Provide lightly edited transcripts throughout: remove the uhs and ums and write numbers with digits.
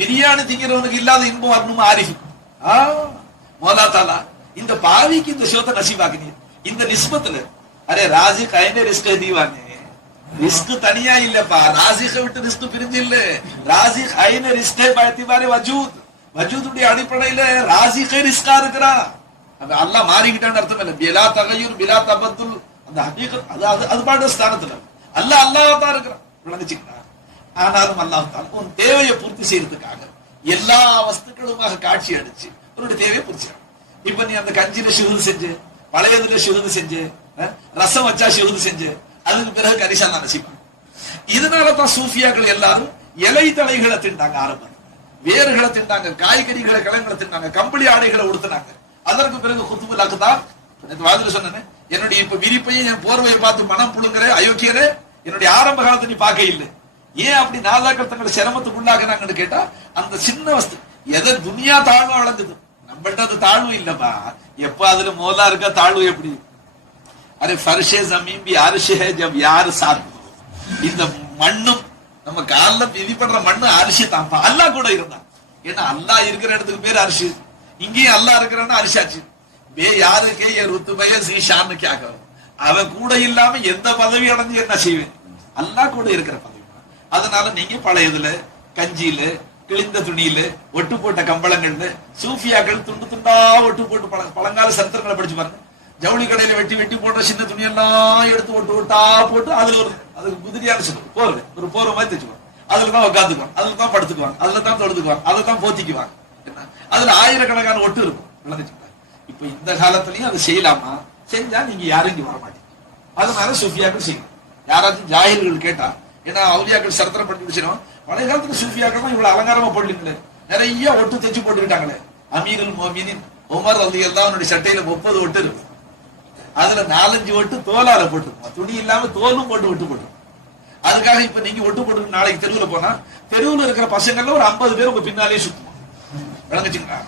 பிரியாணி திங்கிறவனுக்கு இல்லாத இன்பம் வரணும் ஆரிஃபு. மௌலா தாலா இந்த பாவிக்கு இந்த ஷோத்தை நசீபாக்கினீங்க. இந்த நிஸ்பத்துல அரே ராஜிக் ஐனே ரிஸ்க் தீவானே, ரிஸ்க் தனியா இல்லப்பா, ராஜிக விட்டு ரிஸ்க் பிரிஞ்சு இல்ல. ராஜிக் ஐனே ரிஸ்கே பாய்த்திபாரே வஜூத், வஜூதுடைய அடிப்படையில ராஜிகே ரிஸ்கா இருக்கிறா. அது அல்லாஹ் மாறிக்கிட்டான்னு அர்த்தம் இல்ல. பிலா தகையுர் பிலா தபத்துல், அந்த ஹகீகத் அது பாட ஸ்தானத்துல அல்லாஹ் அல்லாஹ் தான் இருக்கிறான். விளங்குச்சுங்களா? ஆனாலும் அல்லாஹ் தாலா உன் தேவையை பூர்த்தி செய்யறதுக்காக எல்லா வஸ்துக்களுமாக காட்சி அடிச்சு உன்னுடைய தேவையை பூர்த்தி. இப்ப நீ அந்த கஞ்சில ஷுஹூது செஞ்சு, பழையதுல ஷுஹூது செஞ்சு, ரசம் வச்சா ஷுஹூது செஞ்சு, அதுக்கு பிறகு கரிசா தான் நசிப்பாங்க. இதனாலதான் சூஃபியாக்கள் எல்லாரும் இலை தலைகளை திண்டாங்க, ஆரம்பம் வேர்களை திண்டாங்க, காய்கறிகளை கிழங்குகளை திண்டாங்க, கம்பளி ஆடைகளை உடுத்தினாங்க. அதற்கு பிறகு குத்துபுல் அக்தார் வாதில சொன்னேன், என்னுடைய இப்ப விரிப்பையும் என் போர்வையை பார்த்து மனம் புழுங்குற அயோக்கியரே, என்னுடைய ஆரம்ப காலத்தை நீ பார்க்க இல்லை. ஏன் அப்படி நாதாக்கள் தங்களை சிரமத்துக்குள்ளாக்குறாங்கன்னு கேட்டா, அந்த சின்ன வஸ்து எதை துனியா தாழ்வு அடைஞ்சது, நம்மள்ட்ட அது தாழ்வு இல்லப்பா. எப்ப அதுல மோலா இருக்க தாழ்வு எப்படி? அரே ஃபர்ஷே ஜமீன் பி அர்ஷ் ஹை ஜப் யார் சாத். இந்த மண்ணும் நம்ம கால்ல விதிப்படுற மண்ணு அரிசி தான்ப்பா. அல்லாஹ் கூட இருந்தான். ஏன்னா அல்லாஹ் இருக்கிற இடத்துக்கு பேர் அரிசி, இங்கேயும் அல்லாஹ் இருக்கிறன்னா அரிசாச்சு. வே யாருக்கு என் ருத்துபய சீஷான்னு கேட்க, அவன் கூட இல்லாம எந்த பதவி அடைஞ்சு என்ன செய்வேன்? அல்லாஹ் கூட இருக்கிற பதவி. அதனால நீங்க பழையதுல கஞ்சியில கிழிந்த துணியில ஒட்டு போட்ட கம்பளங்கள்ல சூஃபியாக்கள் துண்டு துண்டா ஒட்டு போட்டு பழங்கால சரித்திரங்களை படிச்சு பாருங்க. ஜவுளி கடையில வெட்டி வெட்டி போட்ட சின்ன துணியெல்லாம் எடுத்து ஒட்டு ஒட்டா போட்டு அதுல ஒரு அதுக்கு குதிரியான சொல்லுவோம் போர்வை, ஒரு போர்வை மாதிரி தச்சுக்குவாங்க. அதுலதான் உட்காந்துக்குவாங்க, அதுல தான் படுத்துக்குவாங்க, அதுல தான் தொழுதுக்குவாங்க, அதுல தான் போத்திக்குவாங்க. என்ன அதுல ஆயிரக்கணக்கான ஒட்டு இருக்கும். விளங்குச்சுங்களா? இப்ப இந்த காலத்திலயும் அது செய்யலாமா? செஞ்சா நீங்க யாரும் இங்க வர மாட்டீங்க. அதனால சூஃபியாக்கள் செய்யணும். யாராச்சும் ஜாகிர்கள் கேட்டா, ஏன்னா அவுலியாக்கள் சரித்திரம் பண்ணி முடிச்சிடும். பழைய காலத்துல சூஃபியாக்கள் தான் இவ்வளவு அலங்காரமா போடலீங்களே, நிறைய ஒட்டு தைச்சு போட்டுக்கிட்டாங்களே. அமீருல் மோமினின் உமர் ரலியல்லாஹு அன்ஹு சட்டையில 30 ஒட்டு இருக்கு. அதுல 4-5 ஒட்டு தோலால போட்டுருக்கோம், துணி இல்லாம தோலும் போட்டு ஒட்டு போட்டுருக்கோம். அதுக்காக இப்ப நீங்க ஒட்டு போட்டு நாளைக்கு தெருவுல போனா, தெருவுல இருக்கிற பசங்கள்ல ஒரு 50 பேர் உங்க பின்னாலே சுத்துவோம். விளங்குச்சுங்களா?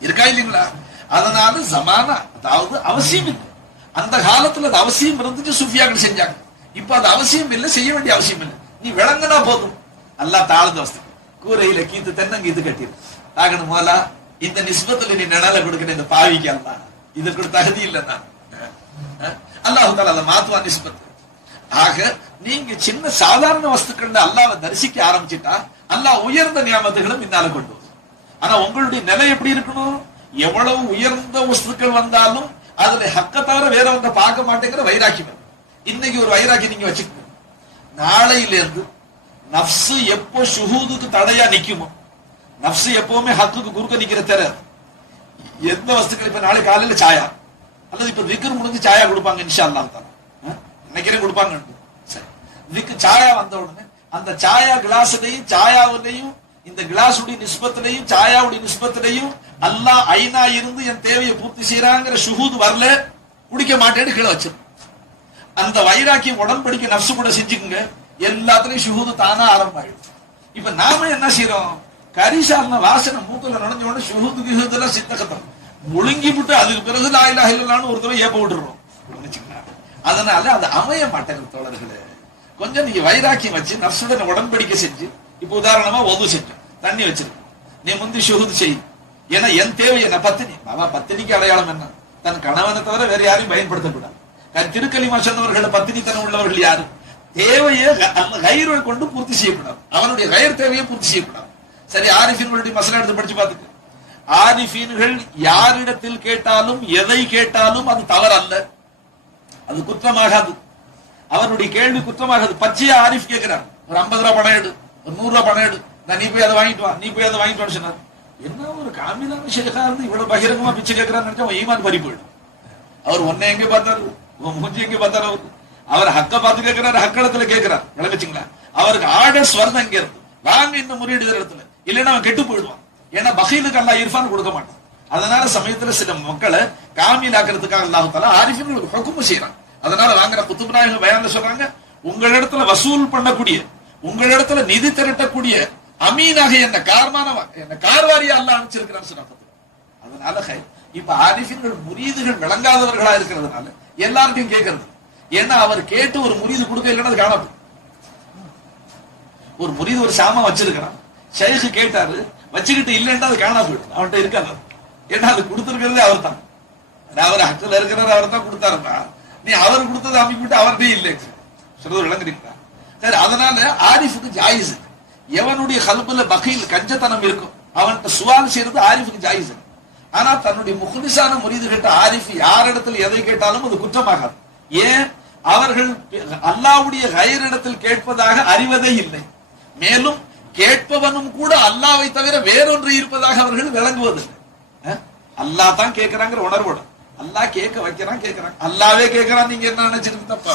இருக்கா இல்லைங்களா? அதனால ஜமானா, அதாவது அவசியம் இல்லை. அந்த காலத்துல அது அவசியம் இருந்துச்சு, சூஃபியாக்கள் செஞ்சாங்க. இப்ப அது அவசியம் இல்லை, செய்ய வேண்டிய அவசியம் இல்லை. நீ விளங்குனா போதும். அல்லாஹ் தாழ்ந்த வஸ்து கூரையில கீத்து தென்னங்கீத்து கட்டிடு தாக்கணும் போலா. இந்த நிஸ்பத்துல நீ நிழல கொடுக்கிற இந்த பாவிக்கு அல்லா இதுக்கு தகுதி இல்லைன்னா அல்லாஹ் தாலா அதை மாத்துவான் நிஸ்பத்து. ஆக நீங்க சின்ன சாதாரண வஸ்துக்கள்ல அல்லாஹ்வை தரிசிக்க ஆரம்பிச்சுட்டா அல்லாஹ் உயர்ந்த நியாமத்துகளை பின்னால கொண்டு வரும். ஆனா உங்களுடைய நிலை எப்படி இருக்கணும்? எவ்வளவு உயர்ந்த வஸ்துக்கள் வந்தாலும் அதுல ஹக்க தவிர வேற ஒன்றை பார்க்க மாட்டேங்கிற வைராக்கியம். இன்னைக்கு ஒரு வைராக்கி நீங்க வச்சுக்கணும். நாளையில இருந்து நஃப்ஸ் எப்போ ஷுஹூதுக்கு தடையா நிக்குமோ, நஃப்ஸ் எப்பவுமே ஹக்குக்கு குறுக்க நிக்கிற தர எந்த வஸ்துக்கள், இப்ப நாளை காலையில சாயா அல்லது இப்ப விக்ர் முடிஞ்சு சாயா கொடுப்பாங்க இன்ஷா அல்லாஹ் தாலா, நினைக்கிறேன் கொடுப்பாங்க. சரி, சாயா வந்த உடனே அந்த சாயா கிளாஸ்லயும் சாயாவிலையும் இந்த கிளாஸுடைய நிஸ்பத்திலையும் சாயாவுடைய நிஸ்பத்திலையும் அல்லாஹ் ஐனா இருந்து என் தேவையை பூர்த்தி செய்யறாங்கிற ஷுஹூது வரல, குடிக்க மாட்டேன்னு கீழே வச்சிரு. அந்த வைராக்கியம் உடன்படிக்கை நஃப்ஸ் கூட செஞ்சுக்குங்க, எல்லாத்துலயும் ஷுஹூது தானா ஆரம்பமாயிடும். இப்ப நாம என்ன செய்யறோம்? கரிசார்ன வாசனை மூக்கல நுழைஞ்ச உடனே ஷுஹூது கிஹூதெல்லாம் சித்தகத்தம் முழுங்கி விட்டு அதுக்கு பிறகு லா இலாஹ இல்லல்லாஹ்னு ஒருத்தர ஏப்ப விட்டுறோம். அதனால அது அமைய மாட்டேங்குது தோழர்களே. கொஞ்சம் நீங்க வைராக்கியம் வச்சு நஃப்ஸுடன் உடன்படிக்கை செஞ்சு, இப்ப உதாரணமா ஒது செஞ்சோம், தண்ணி வச்சிருக்கோம், நீ முந்தி ஷுஹூது செய். ஏன்னா என் தேவை என்ன? பத்தினி. பாபா பத்தினிக்கு அடையாளம் என்ன? தன் கணவனை தவிர வேற யாரையும் பயன்படுத்தக்கூடாது. திருக்கலிமா சொன்னவர்கள் பத்தினித்தனம் உள்ளவர்கள் யாரு? தேவையை கயிறை கொண்டு பூர்த்தி செய்யப்படாது, அவனுடைய கயிறு தேவையை பூர்த்தி செய்யப்படாது. சரி, ஆரிஃபீன்களுடைய மசலா எடுத்து படிச்சு பார்த்துக்க. ஆரிஃபீன்கள் யாரிடத்தில் கேட்டாலும் எதை கேட்டாலும் அது தவறல்ல, அது குற்றமாகாது. அவருடைய கேள்வி குற்றமாகாது. பச்சையா ஆரிஃப் கேட்கிறார், ஒரு 50 ரூபாய் பணம் எடு, ஒரு 100 ரூபாய் பணம் எடு, நீ போய் அதை வாங்கிட்டு வா, நீ போய் அதை வாங்கிட்டு வான்னு சொன்னார். என்ன ஒரு காமிலான ஷேகா இருந்து இவ்வளவு பகிரங்கமா பிச்சை கேட்கிறான்னு நினைச்சா அவன் ஈமான் பறி போயிடும். அவர் ஒன்னை எங்க பார்த்தாரு, மூஞ்சி எங்க பார்த்தாரு? அவர் ஹக்க பார்த்து கேட்கிறாரு, ஹக்கடத்துல கேட்கிறார். விளங்குச்சுங்களா? அவருக்கு ஆர்டர்ஸ் வரணும் எங்க இருந்து, வாங்க இந்த முறையீடு இடத்துல, இல்லைன்னா அவன் கெட்டு போயிடுவான். ஏன்னா பகீலுக்கு அல்லாஹ் இர்ஃபான் கொடுக்க மாட்டான். அதனால சமயத்துல சில மக்களை காமிலாக்குறதுக்காக அல்லாஹ் தஆலா ஆரிஃபீன்களுக்கு ஹுக்ம் செய்யறான். அதனால வாங்குற குத்துப் நாயகம் பயான்ல சொல்றாங்க, உங்களிடத்துல வசூல் பண்ணக்கூடிய, உங்களிடத்துல நிதி திரட்டக்கூடிய அமீனாக என்ன கார்வாரியா அல்லாஹ் அனுப்பிச்சிருக்கிறான்னு சொன்னாங்க. அதனால இப்ப ஆரிஃபீன்கள் முரீதுகள் விளங்காதவர்களா இருக்கிறதுனால எல்லாருக்கும் கேட்கறது. ஏன்னா அவர் கேட்டு ஒரு முரீது கொடுக்க இல்லைன்னா அது காணப்படும். ஒரு முரீது ஒரு சாமா வச்சிருக்கிறான், ஷேக் கேட்டாரு, வச்சுக்கிட்டு இல்லைன்னா அது காணா போயிடும், அவன்கிட்ட இருக்காது. ஏன்னா அது கொடுத்துருக்கிறதே அவர் தான், அவர் ஹக்கில் இருக்கிறார், அவர் தான் கொடுத்தாருப்பா. நீ அவர் கொடுத்ததை அமைக்கிட்டு அவர்கிட்டயே இல்லை சொல்றது விளங்குறீங்களா? சரி, அதனால ஆரிஃபுக்கு ஜாயிஸ். எவனுடைய கல்புல பகையில் கஞ்சத்தனம் இருக்கும் அவன்கிட்ட சுவால் செய்யறது ஆரிஃபுக்கு ஜாயிஸ். ஆனா தன்னுடைய முஹ்லிஸான முரீது கேட்ட ஆரிஃப் யாரிடத்தில் எதை கேட்டாலும் அது குற்றமாகாது. ஏன்? அவர்கள் அல்லாஹ்வுடைய கயர் இடத்தில் கேட்பதாக அறிவதே இல்லை. மேலும் கேட்பவனும் கூட அல்லாஹ்வை தவிர வேறொன்று இருப்பதாக அவர்கள் விளங்குவதில்லை. அல்லாஹ் தான் கேட்கிறாங்கிற உணர்வோட அல்லாஹ் கேட்க வைக்கிறான், கேட்கிறான், அல்லாவே கேட்கிறான். நீங்க என்ன நினைச்சிருக்கு? தப்பா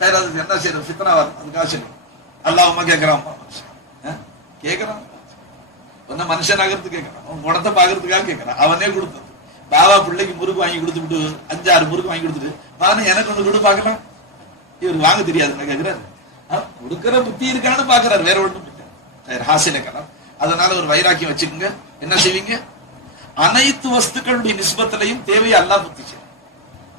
அது என்ன செய்யறது? ஃபித்னா வரும். அதுக்காக சரி அல்லாஹ்மா கேட்கிறான், கேட்கிறான். ஒன்னும் மனுஷனாகிறது கேட்கிறான், அவன் குணத்தை பாக்குறதுக்காக கேட்கிறான். அவனே கொடுத்தது. பாபா பிள்ளைக்கு முறுக்கு வாங்கி கொடுத்துட்டு 5-6 முறுக்கு வாங்கி கொடுத்துட்டு நானும் எனக்கு ஒண்ணு கொடு பாக்கலாம். இவர் வாங்க தெரியாது கேட்கிறாரு. கொடுக்கிற புத்தி இருக்கான்னு பாக்குறாரு, வேற ஒண்ணும் இல்லை. ஹாசினக்கலாம். அதனால ஒரு வைராக்கியம் வச்சுக்கோங்க. என்ன செய்வீங்க? அனைத்து வஸ்துக்களுடைய நிஸ்பத்திலையும் தேவையை அல்லாஹ் புத்தி செய்யும்.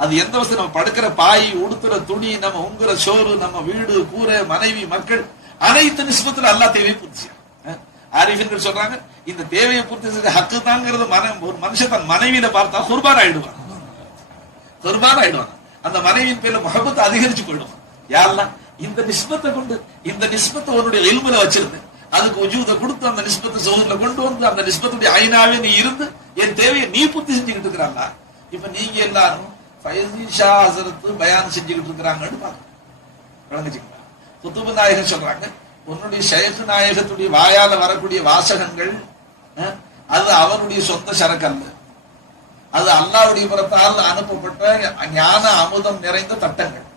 அது எந்த வஸ்து? நம்ம படுக்கிற பாய், உடுத்துற துணி, நம்ம உங்குற சோறு, நம்ம வீடு, கூரை, மனைவி, மக்கள், அனைத்து நிஸ்பத்துல அல்லாஹ் தேவையை பூர்த்தி செய்யும். ஆரிஃபின்கள் சொல்றாங்க, இந்த தேவையை பூர்த்தி செய்த ஹக்கு தாங்கிறது ஒரு மனுஷன் தன் மனைவியில பார்த்தா குர்பான் ஆயிடுவான், குர்பான் ஆயிடுவான். அந்த மனைவியின் பேர்ல முஹப்பத்தை அதிகரிச்சு போயிடுவான். யாரெல்லாம் இந்த நிஸ்பத்தை கொண்டு, இந்த நிஸ்பத்தை உன்னுடைய இல்முல வச்சிருந்து அதுக்கு உஜூத கொடுத்து அந்த நிஸ்பத்தை சோதரில் கொண்டு வந்து அந்த நிஸ்பத்துடைய ஐநாவே நீ இருந்து என் தேவையை நீ பூர்த்தி செஞ்சுக்கிட்டு இருக்கிறாங்க. இப்ப நீங்க எல்லாரும் ஃபைசி ஷா ஹஸரத் பயான் செஞ்சுக்கிட்டு இருக்கிறாங்கன்னு பாருங்க. குத்துபு நாயகன் சொல்றாங்க, உன்னுடைய ஷைக் நாயகத்துடைய வாயால வரக்கூடிய வாசகங்கள் அது அவருடைய சொந்த சரக்கு அல்ல, அது அல்லாஹ்வுடைய புறத்தால் அனுப்பப்பட்ட ஞான அமுதம் நிறைந்த தட்டங்கள்.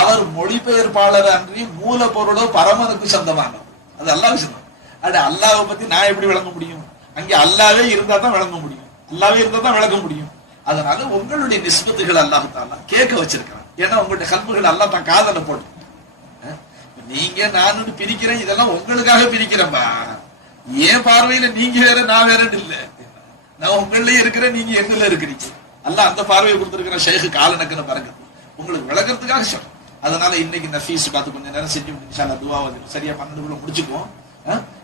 அவர் மொழிபெயர்ப்பாளர் அன்றி மூல பொருளோ பரமனுக்கு சொந்தமானது. அது அல்லாஹ் சொந்தம். அது அல்லாஹ்வை பத்தி நான் எப்படி விளங்க முடியும்? அங்கே அல்லாவே இருந்தா தான் விளங்க முடியும், அல்லாவே இருந்தா தான் விளங்க முடியும். அதனால உங்களுடைய நிஸ்பத்துகள் அல்லாஹ் தஆலா கேட்க வச்சிருக்கிறான். ஏன்னா உங்களுடைய கல்புகள் அல்லாஹ் தான் காதல போட்டு, நீங்க நான் பிரிக்கிறேன், இதெல்லாம் உங்களுக்காக பிரிக்கிறேன்பா. ஏன் பார்வையில நீங்க வேற நான் வேற இல்ல, நான் உங்களே இருக்கிறேன், நீங்க எங்கல இருக்கிறீங்க. அல்லாஹ் அந்த பார்வையை கொடுத்திருக்கிற ஷேக் காலனக்குன்னு பாருங்க, உங்களுக்கு விளக்குறதுக்காக சொல்றேன். அதனால இன்னைக்கு இந்த ஃபீஸ் பார்த்து கொஞ்சம் நேரம் செஞ்சு இன்ஷாஅல்லாஹ் துஆ சரியா 12 முடிச்சுக்குவோம்.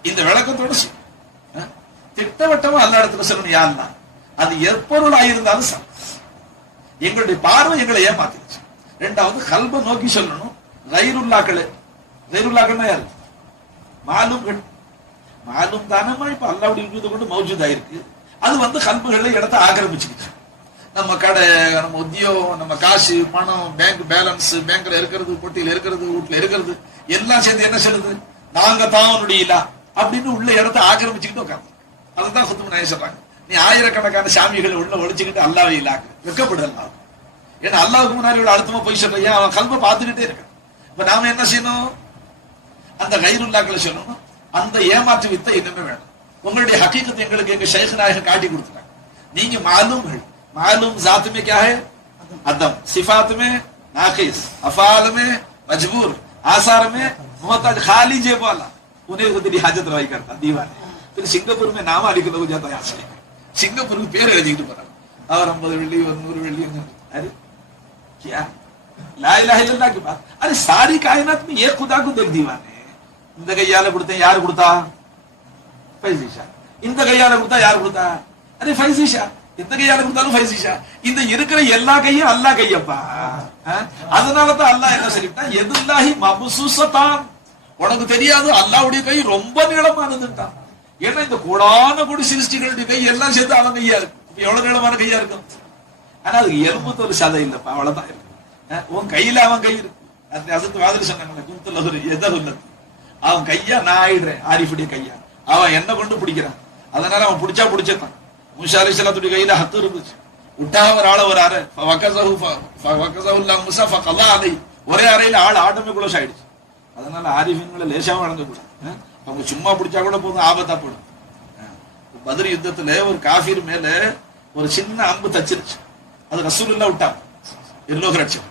இந்த விளக்கத்தோட திட்டவட்டமா அல்லா இடத்துல சொல்லணும், யா அல்லாஹ் அது எப்பொருள் ஆயிருந்தாலும் சரி, எங்களுடைய பார்வை எங்களை ஏமாத்திடுச்சு. ரெண்டாவது கல்ப நோக்கி சொல்லணும். கைருல்லாக்களே, கைருல்லாக்கள்னா யாரு? மாலூம்கள். மாலூம் தானமா இப்ப அல்லாஹ்வுடைய விஜூத கொண்டு மௌஜூதா இருக்கு. அது வந்து கல்புகளை இடத்தை ஆக்கிரமிச்சுக்கிச்சு. நம்ம கடை, நம்ம உத்தியோகம், நம்ம காசு, பணம், பேங்க் பேலன்ஸ், பேங்க்ல இருக்கிறது, பொட்டியில இருக்கிறது, வீட்டுல இருக்கிறது எல்லாம் சேர்ந்து என்ன சொல்லுது? நாங்க தான் முடியல அப்படின்னு உள்ள இடத்தை ஆக்கிரமிச்சுக்கிட்டு உட்காந்து. அதுதான் குத்துபு நாயகம் சொல்றாங்க, நீ ஆயிரக்கணக்கான சாமிகளை உள்ள ஒழிச்சுக்கிட்டு அல்லாஹ்வை இல்லாக்க வெக்கப்படலாம். ஏன்னா அல்லாஹ்வுக்கு முன்னாடி உள்ள அழுத்தமா போய் சொல்றீங்க, அவன் கல்பை பார்த்துக்கிட்டே இருக்கான். இப்ப நாம என்ன செய்யணும்? அந்த கைருல்லாக்களை சொல்லணும், அந்த ஏமாற்று வித்தை இன்னுமே வேணும். உங்களுடைய ஹக்கீகத்தை எங்களுக்கு எங்க ஷைக் நாயகம் காட்டி கொடுத்துறாங்க. நீங்க மாலூம்கள், मालूम जात में क्या है? अदम, सिफात में नाकिस, अफाल में मजबूर, आसार में मोहताज, खाली जेब वाला, उन्हें वो तेरी हाजत रवाई करता दीवाने. फिर सिंगापुर में नाम लिखना हो जाता है असली, सिंगापुर में पेड़ है बना और 50 वेल्ली और 100 वेल्ली. अरे क्या ला इलाहा इल्लल्लाह की बात? अरे सारी कायनात में ये खुदा को देख दीवाने. இந்த கையால கொடுத்தேன், யாரு கொடுத்தா? ஃபைசிஷா. இந்த கையால கொடுத்தா யாரு கொடுத்தா? அரே ஃபைசிஷா. எந்த கையால கொடுத்தாலும் ஃபைசிஷா. இந்த இருக்கிற எல்லா கையும் அல்லாஹ் கையப்பா. அதனாலதான் அல்லாஹ் என்ன சொல்லிட்டான்? எதுல்லாஹி மப்சூஸதான். உனக்கு தெரியாது அல்லாஹ்வுடைய கை ரொம்ப நீளமானதுட்டான். ஏன்னா இந்த கோடான கோடி சிருஷ்டிகளுடைய கை எல்லாம் சேர்த்து அவன் கையா இருக்கு. எவ்வளவு நீளமான கையா இருக்கும்? ஆனா அதுக்கு எலும்புத்த ஒரு சதை இல்லப்பா, அவ்வளவுதான் இருக்கு. உன் கையில அவன் கை இருக்கு. அதுக்கு வாதில் சொன்னாங்க, குந்துல ஒரு எதகுல்லது, அவன் கையா நான் ஆயிடுறேன், ஆரிஃபுடைய கையா அவன் என்ன கொண்டு பிடிக்கிறான். அதனால அவன் பிடிச்சா பிடிச்சதான். மூசா அலைஹிஸ்ஸலாத்துடைய கையில ஹத்து இருந்துச்சு. விட்டா ஒரு ஆள ஒரு அறை ஒரே அறையில ஆள் ஆட்டோமேட்டிக் ஆயிடுச்சு. அதனால ஆரிஃபின்களை லேசாம வழங்கக்கூடாது. அவங்க சும்மா பிடிச்சா கூட போதும், ஆபத்தா போடும். பத்ர் யுத்தத்துல ஒரு காஃபிர் மேல ஒரு சின்ன அம்பு தச்சிருச்சு. அது ரசூலுல்லாஹ் விட்டான், எல்லோகரட்சம்.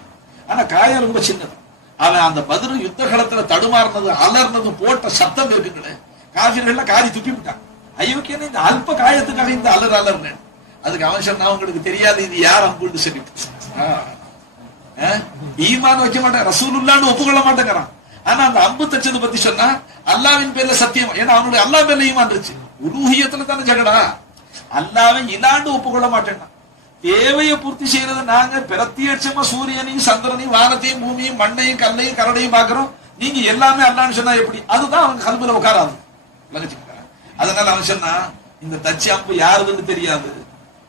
ஆனா காயம் ரொம்ப சின்னது. அவன் அந்த பத்ர் யுத்த களத்துல தடுமாறினது, அலர்னது, போட்ட சத்தம் இருக்குங்களே, காஃபிர்கள் காரி துப்பி விட்டான். ஐயோக்கியன்னு இந்த அல்ப காயத்துக்காக இந்த அலர்னு. அதுக்கு அவன் சொன்னா உங்களுக்கு தெரியாது இது யார் அம்புன்னு சொல்லிட்டு ஈமான் வைக்க மாட்டேன், ரசூலுல்லாஹ்னு ஒப்புக்கொள்ள மாட்டேங்கிறான். ஆனா அந்த அம்பு தச்சது பத்தி சொன்னா அல்லாவின் பேர்ல சத்தியம், ஏன்னா அவனுடைய அல்லா பேர்ல ஈமான் இருந்துச்சு. உலூஹியத்துல தானே ஜகடா. அல்லாவை இலாண்டு ஒப்புக்கொள்ள மாட்டேன்னா தேவையை பூர்த்தி செய்யறது நாங்க பிரத்யட்சமா சூரியனையும் சந்திரனையும் வானத்தையும் பூமியும் மண்ணையும் கல்லையும் கரடையும் பாக்குறோம். நீங்க எல்லாமே அல்லான்னு சொன்னா எப்படி? அதுதான் அவங்க கல்வியில உட்காராது. அதனால அவன் சொன்னா இந்த தச்சு அம்பு யாருதுன்னு தெரியாது,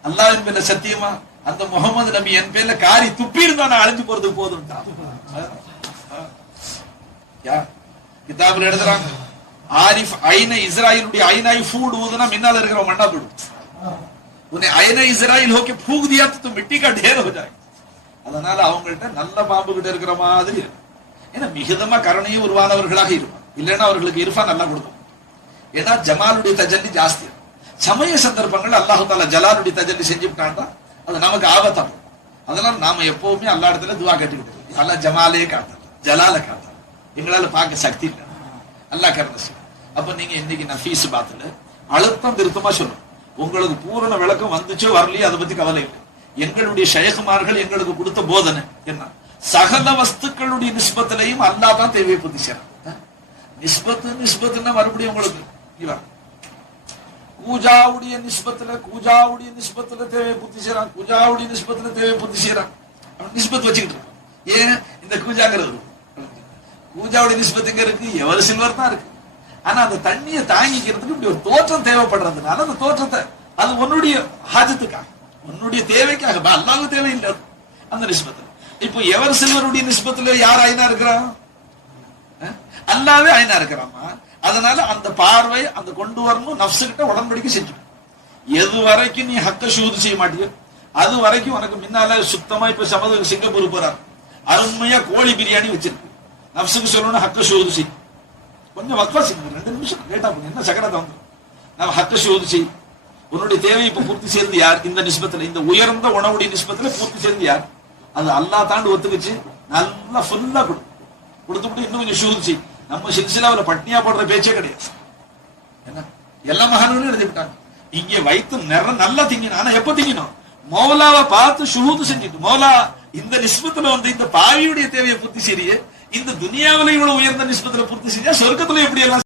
அல்லாவின் பேர்ல சத்தியமா அந்த முகமது நபி என் பேர்ல காரி துப்பி இருந்தா நான் அழிஞ்சு போறதுக்கு போதும். கிதாபுல எழுதுறாங்க ஆரிஃப் ஐன இஸ்ராயிலுடைய ஐனாய் ஃபூட் ஊதுனா முன்னால இருக்கிற மண்ணா போடும். உன்னை ஐன இஸ்ராயில் ஹோக்கி ஃபூக் தியா तो मिट्टी का ढेर हो जाए. அதனால அவங்கள்ட்ட நல்ல பாம்பு கிட்ட இருக்கிற மாதிரி ஏன்னா மிகுதமா கருணையும் உருவானவர்களாக இருப்பான். இல்லைன்னா அவர்களுக்கு இர்ஃபான் நல்லா கொடுக்கும். ஏன்னா ஜமாலுடைய தஜல்லி ஜாஸ்தி. சமய சந்தர்ப்பங்கள் அல்லாஹு தாலா ஜலாலுடைய தஜல்லி செஞ்சுட்டான்டா அது நமக்கு ஆபத்தா. அதனால நாம எப்பவுமே அல்லா இடத்துல துவா கட்டிக்கிட்டு அல்லா ஜமாலே காட்டல ஜலால காட்டல, எங்களால பார்க்க சக்தி இல்லை, அல்லா கருணை செய்யும். அப்ப நீங்க இன்னைக்கு நஃபீஸ் பாத்துல அழுத்தம் திருத்தமா சொல்லும். உங்களுக்கு பூரண விளக்கம் வந்துச்சோ வரலையோ அதை பத்தி கவலை இல்லை. எங்களுடைய ஷைഖ்மார்கள் எங்களுக்கு கொடுத்த போதனை என்ன? சகல வஸ்துக்களுடைய நிஸ்பத்திலையும் அல்லா தான் தேவையை பூர்த்தி செய்யறான். நிஸ்பத்துன்னா மறுபடியும் உங்களுக்கு கூஜாவுடைய நிஸ்பத்துல தேவையை பூர்த்தி செய்யறான். கூஜாவுடைய நிஸ்பத்துல தேவையை பூர்த்தி செய்யறான். நிஸ்பத் வச்சுக்கிட்டு இருக்கான். ஏன் இந்த கூஜாங்கிறது கூஜாவுடைய நிஸ்பத் எங்க இருக்கு? எவர் சில்வர் தான் இருக்கு. ஆனா அந்த தண்ணியை தாங்கிக்கிறதுக்கு இப்படி ஒரு தோற்றம் தேவைப்படுறதுனால அந்த தோற்றத்தை அது உன்னுடைய ஹாஜத்துக்காக உன்னுடைய தேவைக்காக அல்லாஹ்வுக்கு தேவையில்லை அந்த நிஸ்பத்துல. இப்போ எவர் சில்வருடைய நிஸ்பத்துல யார் ஐனா இருக்கிறான்? அல்லாவே ஐனா இருக்கிறாமா. அதனால அந்த பார்வை அந்த கொண்டு வரணும் நஃப்ஸு கிட்ட உடன்படிக்கை செஞ்சு. எது வரைக்கும் நீ ஹக்க ஷூது செய்ய மாட்டியோ அது வரைக்கும் உனக்கு முன்னால சுத்தமா இப்ப சமது சிங்கப்பூர் போறாரு அருமையா கோழி பிரியாணி வச்சிருக்கு. நஃப்ஸுக்கு சொல்லணும் ஹக்க ஷூது செய், கொஞ்சம் வக்ஃபா செய்யுங்க, 2 நிமிஷம் லேட்டா பண்ணு, என்ன சக்கரத்தை வந்து நம்ம ஹக்க ஷூது செய். உன்னுடைய தேவையை இப்ப பூர்த்தி செய்து யார்? இந்த நிஸ்பத்துல இந்த உயர்ந்த உணவுடைய நிஸ்பத்துல பூர்த்தி செய்து யார்? அது அல்லாஹ் தாண்டு ஒத்துக்குச்சு. நல்லா ஃபுல்லா கொடுத்துட்டு இன்னும் கொஞ்சம் ஷூது செய். நம்ம சில்சிலாவில பட்னியா போடுற பேச்சே கிடையாது. என்ன எல்லா மகான்களும் எழுதிவிட்டாங்க. இங்கே வைத்து நல்லா திங்கணும். ஆனா எப்ப திங்கணும்? மௌலாவை பார்த்து ஷுஹூது செஞ்சுட்டு மௌலா இந்த நிஸ்பத்துல வந்து இந்த பாவியுடைய தேவையை பூர்த்தி செய்ய இந்த துனியாவில இவ்வளவு உயர்ந்த நிஸ்பத்துல பூர்த்தி செஞ்சா சொர்க்கத்துல எப்படி எல்லாம்